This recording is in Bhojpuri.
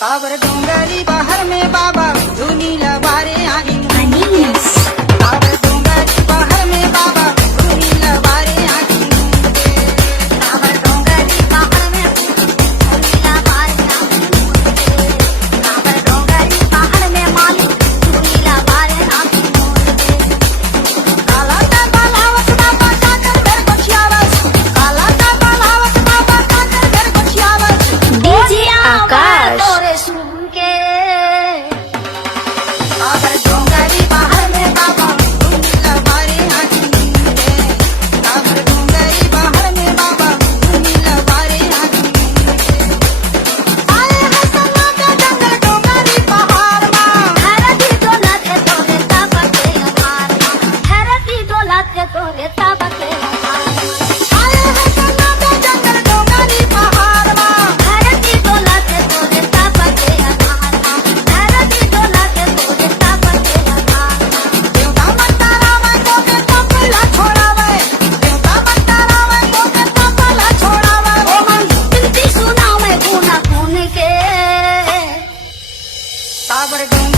सावर डोंगरी बाहर में बाबा धुनी लबारे आगी सावर डोंगरी बाहर में बाबा धुनी लबारे आगी सावर डोंगरी बाहर में धुनी लबारे आगी सावर डोंगरी बाहर में मालिक धुनी लबारे आगी काला का बालावत बाबा काकर घर को छियावस काला का बालावत बाबा काकर घर को छियावस डीजे आकाश तोरे सुन के सावर डोंगरी बाहर में बाबा धुनी लबारे आगी सावर डोंगरी बाहर में बाबा धुनी लबारे आगी आए हैं सन्ना के जंगल डोंगरी पहाड़ में धरती डोलाते तोरे ताबके अपार धरती डोलाते तोरे ताबके अपार आए हैं सन्ना के जंगल डोंगरी पहाड़ में धरती डोलाते तोरे ताबके अपार धरती डोलाते तोरे ताबके अपार देवता मंतारा में तो के तपला छोड़ावे देवता मंतारा में तो के तपला छोड़ावे ओ मन बिनती सुनावे गुना गुन के सावर डोंगरी